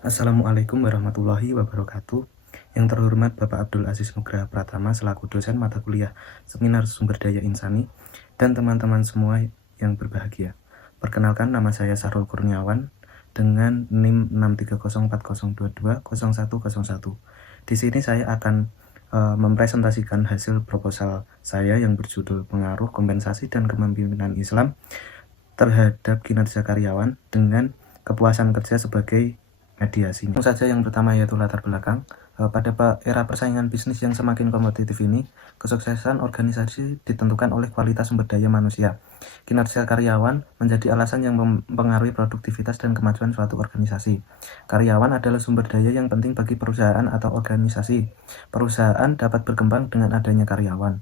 Assalamualaikum warahmatullahi wabarakatuh. Yang terhormat Bapak Abdul Aziz Nugraha Pratama selaku dosen mata kuliah Seminar Sumber Daya Insani dan teman-teman semua yang berbahagia. Perkenalkan, nama saya Sahrul Kurniawan dengan NIM 63040220101. Di sini saya akan mempresentasikan hasil proposal saya yang berjudul Pengaruh Kompensasi dan Kepemimpinan Islam terhadap Kinerja Karyawan dengan Kepuasan Kerja sebagai mediasi. Langsung saja, yang pertama yaitu latar belakang. Pada era persaingan bisnis yang semakin kompetitif ini, kesuksesan organisasi ditentukan oleh kualitas sumber daya manusia. Kinerja karyawan menjadi alasan yang mempengaruhi produktivitas dan kemajuan suatu organisasi. Karyawan adalah sumber daya yang penting bagi perusahaan atau organisasi. Perusahaan dapat berkembang dengan adanya karyawan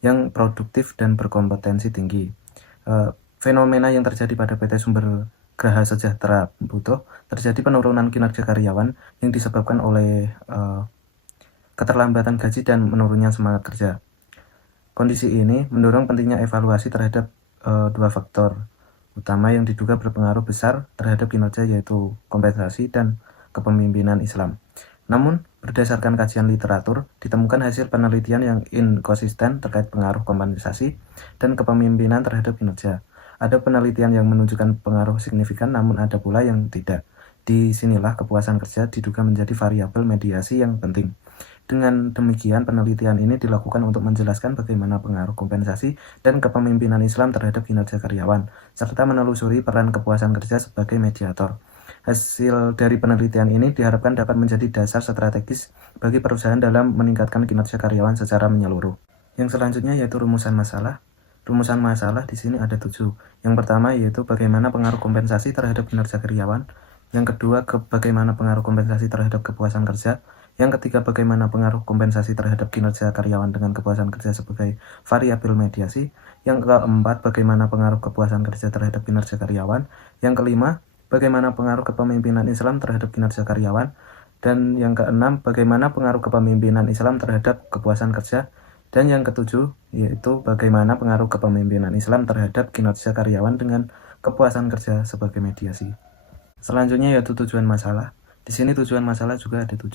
yang produktif dan berkompetensi tinggi. Fenomena yang terjadi pada PT Sumber Graha Sejahtera Butuh, terjadi penurunan kinerja karyawan yang disebabkan oleh keterlambatan gaji dan menurunnya semangat kerja. Kondisi ini mendorong pentingnya evaluasi terhadap dua faktor utama yang diduga berpengaruh besar terhadap kinerja, yaitu kompensasi dan kepemimpinan Islam. Namun, berdasarkan kajian literatur, ditemukan hasil penelitian yang inkonsisten terkait pengaruh kompensasi dan kepemimpinan terhadap kinerja. Ada penelitian yang menunjukkan pengaruh signifikan, namun ada pula yang tidak. Disinilah kepuasan kerja diduga menjadi variabel mediasi yang penting. Dengan demikian, penelitian ini dilakukan untuk menjelaskan bagaimana pengaruh kompensasi dan kepemimpinan Islam terhadap kinerja karyawan, serta menelusuri peran kepuasan kerja sebagai mediator. Hasil dari penelitian ini diharapkan dapat menjadi dasar strategis bagi perusahaan dalam meningkatkan kinerja karyawan secara menyeluruh. Yang selanjutnya yaitu rumusan masalah. Rumusan masalah di sini ada 7. Yang pertama yaitu bagaimana pengaruh kompensasi terhadap kinerja karyawan. Yang kedua, bagaimana pengaruh kompensasi terhadap kepuasan kerja. Yang ketiga, bagaimana pengaruh kompensasi terhadap kinerja karyawan dengan kepuasan kerja sebagai variabel mediasi. Yang keempat, bagaimana pengaruh kepuasan kerja terhadap kinerja karyawan. Yang kelima, bagaimana pengaruh kepemimpinan Islam terhadap kinerja karyawan. Dan yang keenam, bagaimana pengaruh kepemimpinan Islam terhadap kepuasan kerja. Dan yang ketujuh, yaitu bagaimana pengaruh kepemimpinan Islam terhadap kinerja karyawan dengan kepuasan kerja sebagai mediasi. Selanjutnya yaitu tujuan masalah. Di sini tujuan masalah juga ada 7.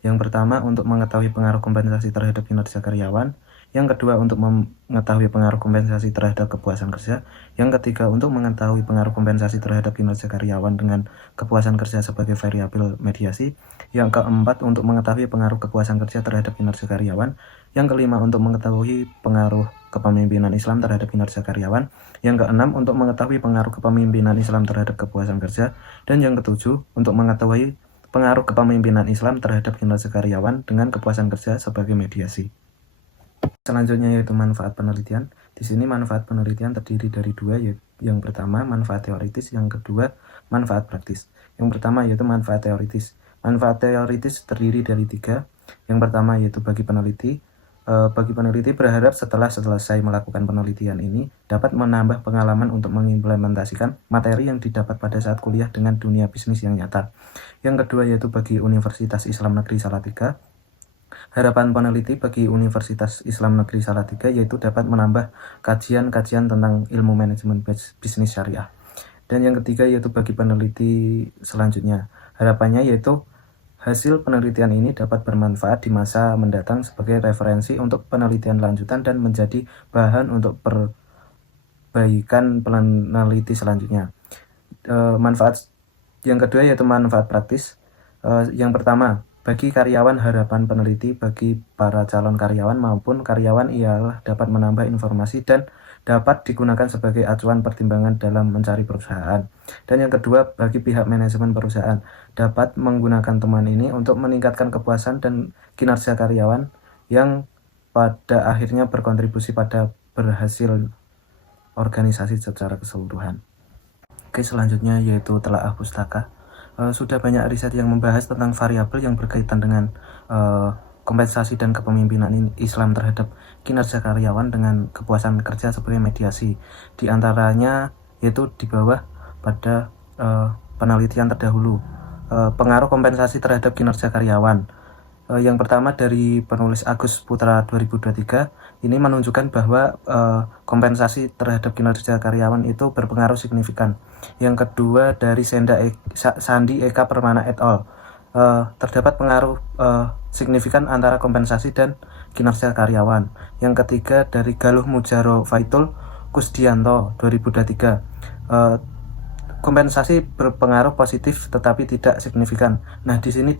Yang pertama, untuk mengetahui pengaruh kompensasi terhadap kinerja karyawan. Yang kedua, untuk mengetahui pengaruh kompensasi terhadap kepuasan kerja. Yang ketiga, untuk mengetahui pengaruh kompensasi terhadap kinerja karyawan dengan kepuasan kerja sebagai variabel mediasi. Yang keempat, untuk mengetahui pengaruh kepuasan kerja terhadap kinerja karyawan. Yang kelima, untuk mengetahui pengaruh kepemimpinan Islam terhadap kinerja karyawan. Yang keenam, untuk mengetahui pengaruh kepemimpinan Islam terhadap kepuasan kerja. Dan yang ketujuh, untuk mengetahui pengaruh kepemimpinan Islam terhadap kinerja karyawan dengan kepuasan kerja sebagai mediasi. Selanjutnya yaitu manfaat penelitian. Di sini manfaat penelitian terdiri dari 2, yaitu yang pertama manfaat teoritis, yang kedua manfaat praktis. Yang pertama yaitu manfaat teoritis. Manfaat teoritis terdiri dari 3. Yang pertama yaitu bagi peneliti berharap setelah selesai melakukan penelitian ini dapat menambah pengalaman untuk mengimplementasikan materi yang didapat pada saat kuliah dengan dunia bisnis yang nyata. Yang kedua yaitu bagi Universitas Islam Negeri Salatiga. Harapan peneliti bagi Universitas Islam Negeri Salatiga yaitu dapat menambah kajian-kajian tentang ilmu manajemen bisnis syariah. Dan yang ketiga yaitu bagi peneliti selanjutnya, harapannya yaitu hasil penelitian ini dapat bermanfaat di masa mendatang sebagai referensi untuk penelitian lanjutan dan menjadi bahan untuk perbaikan peneliti selanjutnya. Manfaat yang kedua yaitu manfaat praktis. Yang pertama, bagi karyawan, harapan peneliti bagi para calon karyawan maupun karyawan ialah dapat menambah informasi dan dapat digunakan sebagai acuan pertimbangan dalam mencari perusahaan. Dan yang kedua, bagi pihak manajemen perusahaan, dapat menggunakan temuan ini untuk meningkatkan kepuasan dan kinerja karyawan yang pada akhirnya berkontribusi pada berhasil organisasi secara keseluruhan. Oke, selanjutnya yaitu telaah pustaka. Sudah banyak riset yang membahas tentang variabel yang berkaitan dengan kompensasi dan kepemimpinan Islam terhadap kinerja karyawan dengan kepuasan kerja sebagai mediasi. Di antaranya yaitu di bawah pada penelitian terdahulu. Pengaruh kompensasi terhadap kinerja karyawan. Yang pertama dari penulis Agus Putra 2023, ini menunjukkan bahwa kompensasi terhadap kinerja karyawan itu berpengaruh signifikan. Yang kedua dari Sandi Eka Permana et al. Terdapat pengaruh signifikan antara kompensasi dan kinerja karyawan. Yang ketiga dari Galuh Mujaro Faitul Kusdianto 2023, kompensasi berpengaruh positif tetapi tidak signifikan. Nah, di sini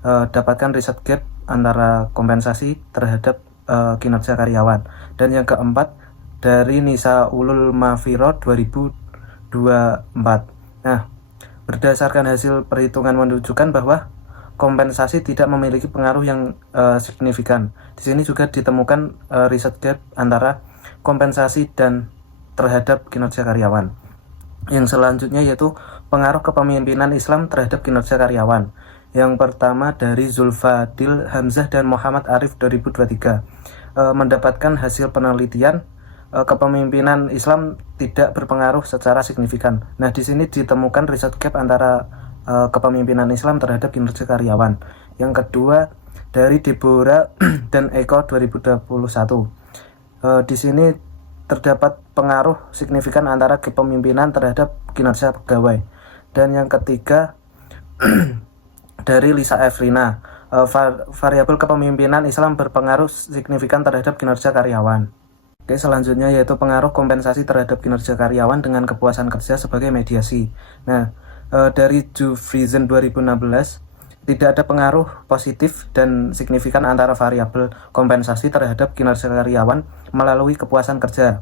dapatkan riset gap antara kompensasi terhadap kinerja karyawan. Dan yang keempat dari Nisa Ulul Mafiro 2024. Nah, berdasarkan hasil perhitungan menunjukkan bahwa kompensasi tidak memiliki pengaruh yang signifikan. Di sini juga ditemukan riset gap antara kompensasi dan terhadap kinerja karyawan. Yang selanjutnya yaitu pengaruh kepemimpinan Islam terhadap kinerja karyawan. Yang pertama dari Zulfadil Hamzah dan Muhammad Arif 2023, mendapatkan hasil penelitian kepemimpinan Islam tidak berpengaruh secara signifikan. Nah, di sini ditemukan riset gap antara kepemimpinan Islam terhadap kinerja karyawan. Yang kedua dari Deborah dan Eko 2021, di sini terdapat pengaruh signifikan antara kepemimpinan terhadap kinerja pegawai. Dan yang ketiga dari Lisa Efrina, variabel kepemimpinan Islam berpengaruh signifikan terhadap kinerja karyawan. Oke, selanjutnya yaitu pengaruh kompensasi terhadap kinerja karyawan dengan kepuasan kerja sebagai mediasi. Nah, dari Jufrizen 2016, tidak ada pengaruh positif dan signifikan antara variabel kompensasi terhadap kinerja karyawan melalui kepuasan kerja.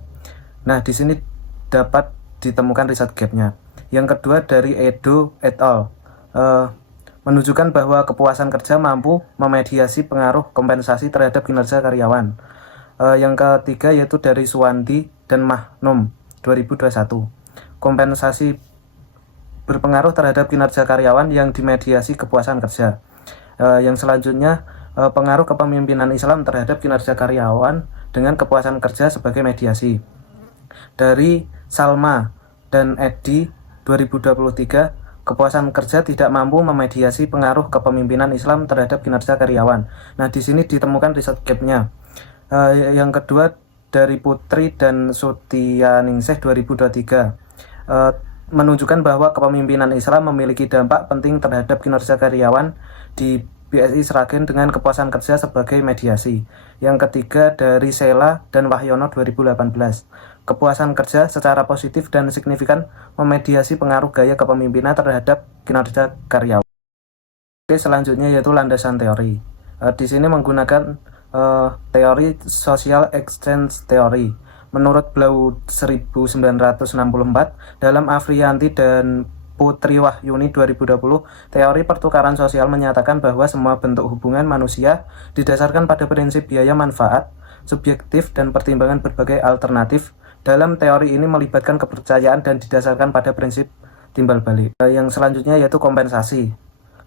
Nah, di sini dapat ditemukan riset gapnya. Yang kedua dari Edo et al. Menunjukkan bahwa kepuasan kerja mampu memediasi pengaruh kompensasi terhadap kinerja karyawan. Yang ketiga yaitu dari Suwandi dan Mahnum 2021. Kompensasi berpengaruh terhadap kinerja karyawan yang dimediasi kepuasan kerja. Yang selanjutnya pengaruh kepemimpinan Islam terhadap kinerja karyawan dengan kepuasan kerja sebagai mediasi. Dari Salma dan Edi 2023, kepuasan kerja tidak mampu memediasi pengaruh kepemimpinan Islam terhadap kinerja karyawan. Nah, di sini ditemukan riset gapnya. Yang kedua dari Putri dan Sutianingsih 2023, menunjukkan bahwa kepemimpinan Islam memiliki dampak penting terhadap kinerja karyawan di BSI Sragen dengan kepuasan kerja sebagai mediasi. Yang ketiga dari Sela dan Wahyono 2018, kepuasan kerja secara positif dan signifikan memediasi pengaruh gaya kepemimpinan terhadap kinerja karyawan. Oke, selanjutnya yaitu landasan teori. Di sini menggunakan teori social exchange theory. Menurut Blau 1964, dalam Afriyanti dan Putri Wahyuni 2020, teori pertukaran sosial menyatakan bahwa semua bentuk hubungan manusia didasarkan pada prinsip biaya manfaat, subjektif, dan pertimbangan berbagai alternatif. Dalam teori ini melibatkan kepercayaan dan didasarkan pada prinsip timbal balik. Yang selanjutnya yaitu kompensasi.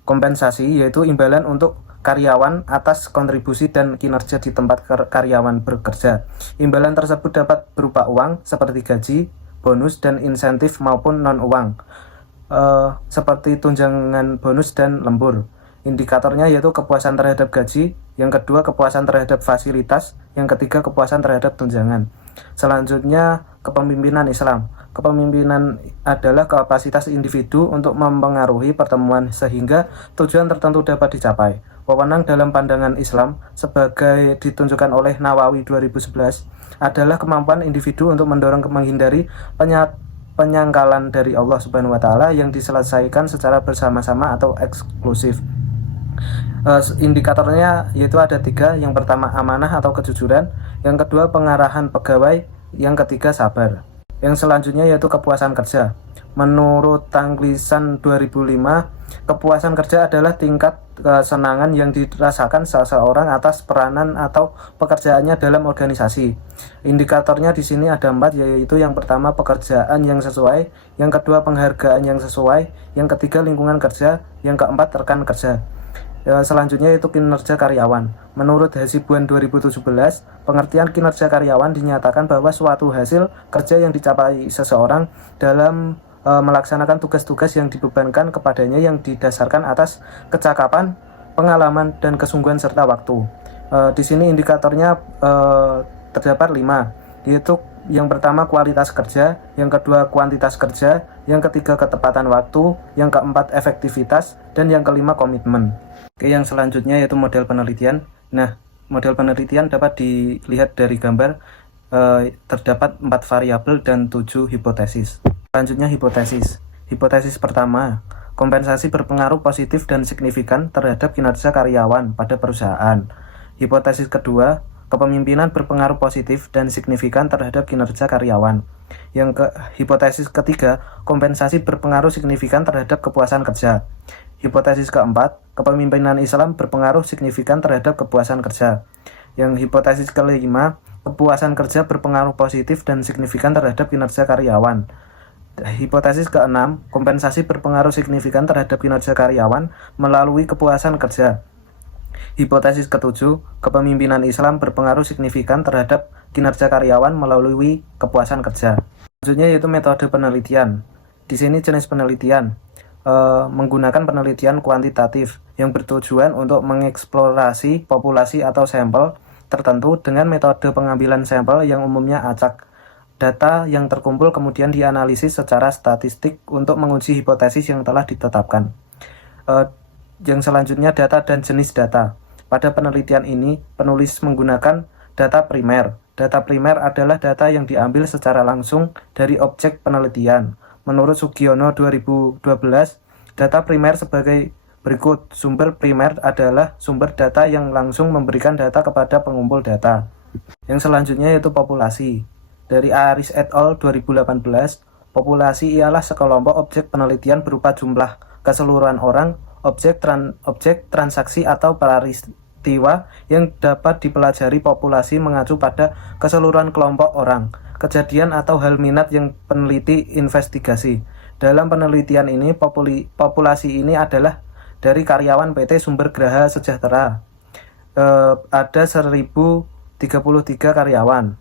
Kompensasi yaitu imbalan untuk karyawan atas kontribusi dan kinerja di tempat karyawan bekerja. Imbalan tersebut dapat berupa uang seperti gaji, bonus, dan insentif maupun non-uang seperti tunjangan bonus dan lembur. Indikatornya yaitu kepuasan terhadap gaji, yang kedua kepuasan terhadap fasilitas, yang ketiga kepuasan terhadap tunjangan. Selanjutnya kepemimpinan Islam. Kepemimpinan adalah kapasitas individu untuk mempengaruhi pertemuan sehingga tujuan tertentu dapat dicapai. Wewenang dalam pandangan Islam sebagai ditunjukkan oleh Nawawi 2011 adalah kemampuan individu untuk mendorong menghindari penyangkalan dari Allah Subhanahu wa taala yang diselesaikan secara bersama-sama atau eksklusif. Indikatornya yaitu ada 3. Yang pertama amanah atau kejujuran, yang kedua pengarahan pegawai, yang ketiga sabar. Yang selanjutnya yaitu kepuasan kerja. Menurut Tanglisan 2005, kepuasan kerja adalah tingkat kesenangan yang dirasakan seseorang atas peranan atau pekerjaannya dalam organisasi. Indikatornya di sini ada 4, yaitu yang pertama pekerjaan yang sesuai, yang kedua penghargaan yang sesuai, yang ketiga lingkungan kerja, yang keempat rekan kerja. Selanjutnya yaitu kinerja karyawan. Menurut Hasibuan 2017, pengertian kinerja karyawan dinyatakan bahwa suatu hasil kerja yang dicapai seseorang dalam melaksanakan tugas-tugas yang dibebankan kepadanya yang didasarkan atas kecakapan, pengalaman, dan kesungguhan serta waktu. Di sini indikatornya terdapat 5, yaitu yang pertama kualitas kerja, yang kedua kuantitas kerja, yang ketiga ketepatan waktu, yang keempat efektivitas, dan yang kelima komitmen. Oke, yang selanjutnya yaitu model penelitian. Nah, model penelitian dapat dilihat dari gambar. Terdapat 4 variabel dan 7 hipotesis. Selanjutnya hipotesis. Hipotesis pertama, kompensasi berpengaruh positif dan signifikan terhadap kinerja karyawan pada perusahaan. Hipotesis kedua, kepemimpinan berpengaruh positif dan signifikan terhadap kinerja karyawan. Hipotesis ketiga, kompensasi berpengaruh signifikan terhadap kepuasan kerja. Hipotesis keempat, kepemimpinan Islam berpengaruh signifikan terhadap kepuasan kerja. Yang hipotesis kelima, kepuasan kerja berpengaruh positif dan signifikan terhadap kinerja karyawan. Hipotesis keenam, kompensasi berpengaruh signifikan terhadap kinerja karyawan melalui kepuasan kerja. Hipotesis ketujuh, kepemimpinan Islam berpengaruh signifikan terhadap kinerja karyawan melalui kepuasan kerja. Selanjutnya yaitu metode penelitian. Di sini jenis penelitian menggunakan penelitian kuantitatif yang bertujuan untuk mengeksplorasi populasi atau sampel tertentu dengan metode pengambilan sampel yang umumnya acak. Data yang terkumpul kemudian dianalisis secara statistik untuk menguji hipotesis yang telah ditetapkan. Yang selanjutnya data dan jenis data. Pada penelitian ini, penulis menggunakan data primer. Data primer adalah data yang diambil secara langsung dari objek penelitian. Menurut Sugiono 2012, data primer sebagai berikut. Sumber primer adalah sumber data yang langsung memberikan data kepada pengumpul data. Yang selanjutnya yaitu populasi. Dari Aris et al. 2018, populasi ialah sekelompok objek penelitian berupa jumlah keseluruhan orang, objek transaksi atau peristiwa yang dapat dipelajari. Populasi mengacu pada keseluruhan kelompok orang, kejadian atau hal minat yang peneliti investigasi. Dalam penelitian ini, populasi ini adalah dari karyawan PT Sumber Graha Sejahtera. Ada 1033 karyawan.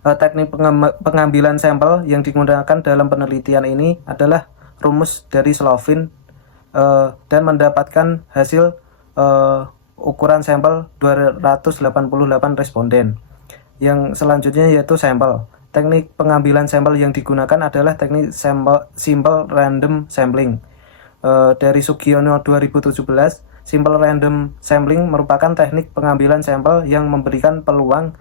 Teknik pengambilan sampel yang digunakan dalam penelitian ini adalah rumus dari Slovin dan mendapatkan hasil ukuran sampel 288 responden. Yang selanjutnya yaitu sampel. Teknik pengambilan sampel yang digunakan adalah teknik simple random sampling. Dari Sugiono 2017, simple random sampling merupakan teknik pengambilan sampel yang memberikan peluang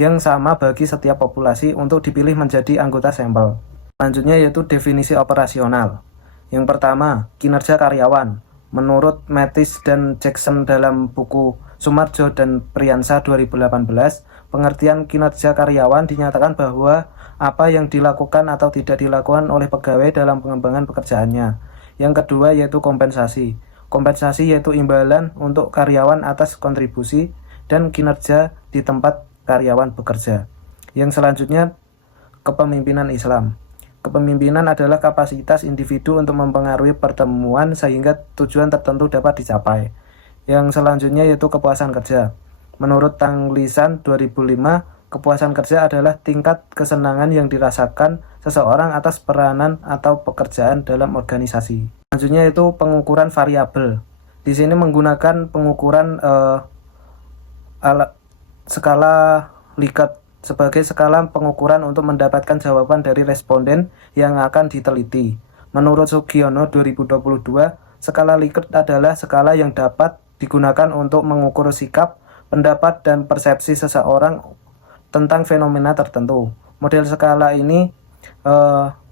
yang sama bagi setiap populasi untuk dipilih menjadi anggota sampel. Selanjutnya yaitu definisi operasional. Yang pertama, kinerja karyawan. Menurut Mattis dan Jackson dalam buku Sumarjo dan Priyansa 2018, pengertian kinerja karyawan dinyatakan bahwa apa yang dilakukan atau tidak dilakukan oleh pegawai dalam pengembangan pekerjaannya. Yang kedua yaitu kompensasi. Kompensasi yaitu imbalan untuk karyawan atas kontribusi dan kinerja di tempat karyawan bekerja. Yang selanjutnya kepemimpinan Islam. Kepemimpinan adalah kapasitas individu untuk mempengaruhi pertemuan sehingga tujuan tertentu dapat dicapai. Yang selanjutnya yaitu kepuasan kerja. Menurut Tanglisan 2005, kepuasan kerja adalah tingkat kesenangan yang dirasakan seseorang atas peranan atau pekerjaan dalam organisasi. Selanjutnya yaitu pengukuran variabel. Di sini menggunakan pengukuran skala Likert sebagai skala pengukuran untuk mendapatkan jawaban dari responden yang akan diteliti. Menurut Sugiono 2022, skala Likert adalah skala yang dapat digunakan untuk mengukur sikap, pendapat, dan persepsi seseorang tentang fenomena tertentu. Model skala ini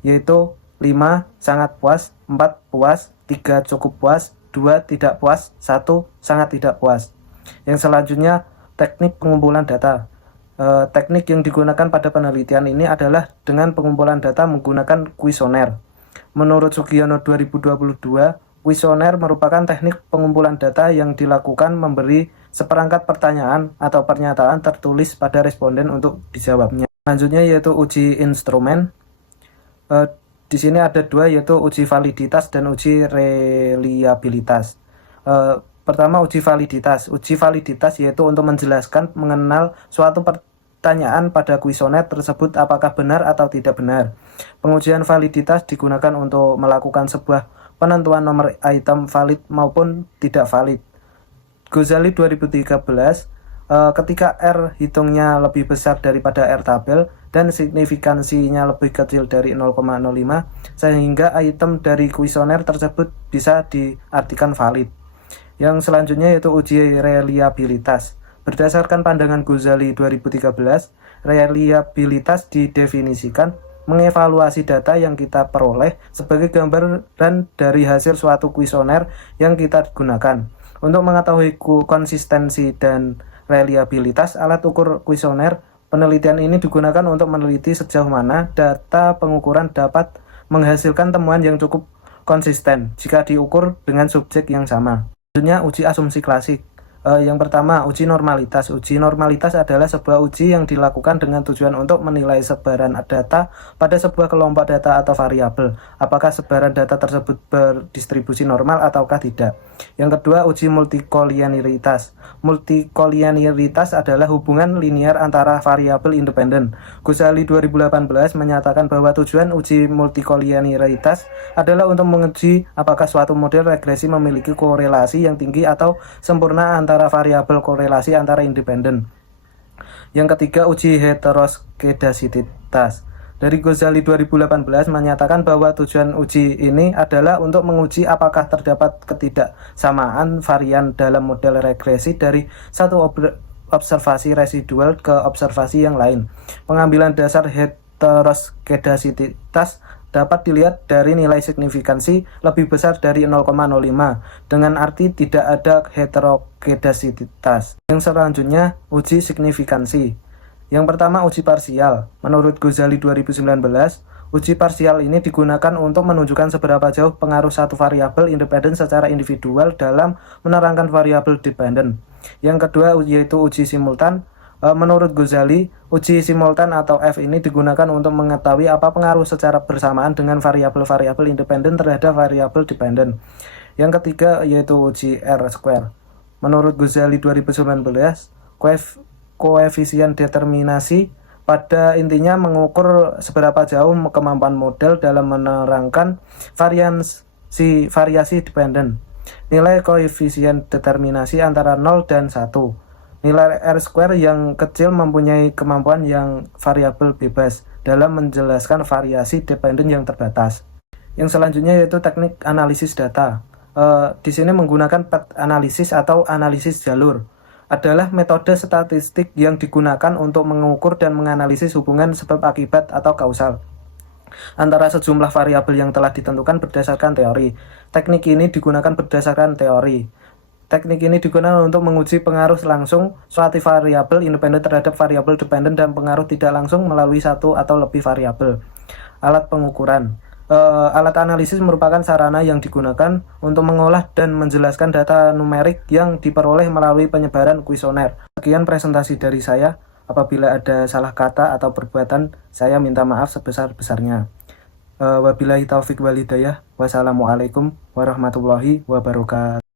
yaitu 5 sangat puas, 4 puas, 3 cukup puas, 2 tidak puas, 1 sangat tidak puas. Yang selanjutnya teknik pengumpulan data. Teknik yang digunakan pada penelitian ini adalah dengan pengumpulan data menggunakan kuesioner. Menurut Sugiono 2022, kuesioner merupakan teknik pengumpulan data yang dilakukan memberi seperangkat pertanyaan atau pernyataan tertulis pada responden untuk dijawabnya. Selanjutnya yaitu uji instrumen. Di sini ada 2 yaitu uji validitas dan uji reliabilitas. Pertama uji validitas. Uji validitas yaitu untuk menjelaskan mengenal suatu pertanyaan pada kuesioner tersebut apakah benar atau tidak benar. Pengujian validitas digunakan untuk melakukan sebuah penentuan nomor item valid maupun tidak valid. Ghazali 2013, ketika R hitungnya lebih besar daripada R tabel dan signifikansinya lebih kecil dari 0,05, sehingga item dari kuesioner tersebut bisa diartikan valid. Yang selanjutnya yaitu uji reliabilitas. Berdasarkan pandangan Ghazali 2013, reliabilitas didefinisikan mengevaluasi data yang kita peroleh sebagai gambaran dari hasil suatu kuesioner yang kita gunakan. Untuk mengetahui konsistensi dan reliabilitas alat ukur kuesioner, penelitian ini digunakan untuk meneliti sejauh mana data pengukuran dapat menghasilkan temuan yang cukup konsisten jika diukur dengan subjek yang sama. Selanjutnya, uji asumsi klasik. Yang pertama, uji normalitas. Uji normalitas adalah sebuah uji yang dilakukan dengan tujuan untuk menilai sebaran data pada sebuah kelompok data atau variabel. Apakah sebaran data tersebut berdistribusi normal ataukah tidak. Yang kedua, uji multikolinearitas. Multikolinearitas adalah hubungan linear antara variabel independen. Ghazali 2018 menyatakan bahwa tujuan uji multikolinearitas adalah untuk menguji apakah suatu model regresi memiliki korelasi yang tinggi atau sempurna antara variabel korelasi antara independen. Yang ketiga, uji heteroskedasititas. Dari Ghazali 2018 menyatakan bahwa tujuan uji ini adalah untuk menguji apakah terdapat ketidaksamaan varian dalam model regresi dari satu observasi residual ke observasi yang lain. Pengambilan dasar heteroskedasititas dapat dilihat dari nilai signifikansi lebih besar dari 0,05 dengan arti tidak ada heteroskedasititas. Yang selanjutnya, uji signifikansi. Yang pertama, uji parsial. Menurut Ghazali 2019, uji parsial ini digunakan untuk menunjukkan seberapa jauh pengaruh satu variabel independen secara individual dalam menerangkan variabel dependen. Yang kedua yaitu uji simultan. Menurut Ghazali, uji simultan atau F ini digunakan untuk mengetahui apa pengaruh secara bersamaan dengan variabel-variabel independen terhadap variabel dependen. Yang ketiga yaitu uji R-square. Menurut Ghazali 2019, koefisien determinasi pada intinya mengukur seberapa jauh kemampuan model dalam menerangkan variasi dependen. Nilai koefisien determinasi antara 0 dan 1. Nilai R-square yang kecil mempunyai kemampuan yang variabel bebas dalam menjelaskan variasi dependen yang terbatas. Yang selanjutnya yaitu teknik analisis data. Di sini menggunakan path analisis atau analisis jalur. Adalah metode statistik yang digunakan untuk mengukur dan menganalisis hubungan sebab akibat atau kausal antara sejumlah variabel yang telah ditentukan berdasarkan teori. Teknik ini digunakan berdasarkan teori. Teknik ini digunakan untuk menguji pengaruh langsung suatu variabel independen terhadap variabel dependen dan pengaruh tidak langsung melalui satu atau lebih variabel. Alat pengukuran. Alat analisis merupakan sarana yang digunakan untuk mengolah dan menjelaskan data numerik yang diperoleh melalui penyebaran kuesioner. Sekian presentasi dari saya. Apabila ada salah kata atau perbuatan, saya minta maaf sebesar-besarnya. Wabillahi taufik wal hidayah. Wassalamualaikum warahmatullahi wabarakatuh.